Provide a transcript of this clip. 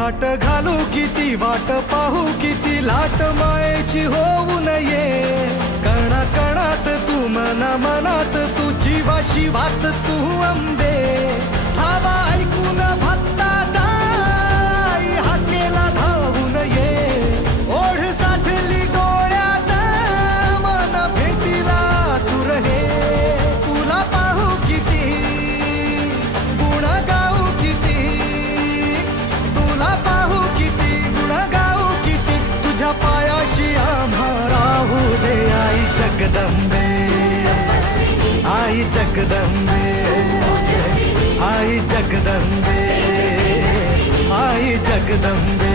घाट घालू किती वाट पाहू किती लाट मायेची होऊ नये कणा कणात तू मना मनात तू जीवाशी वात तू अंबे धावा ऐकून भक्ताचा आई हाकेला धावून ये ओढ साठली डोळ्यात मन भेटीला तू रहे तुला पाहू किती गुण गाऊ किती तुला पाहू किती गुण गाऊ किती तुझ्या पायाशी आम्हा राहू दे आई जगदंबे आई जगदंबे आई जगदंबे आई जगदंबे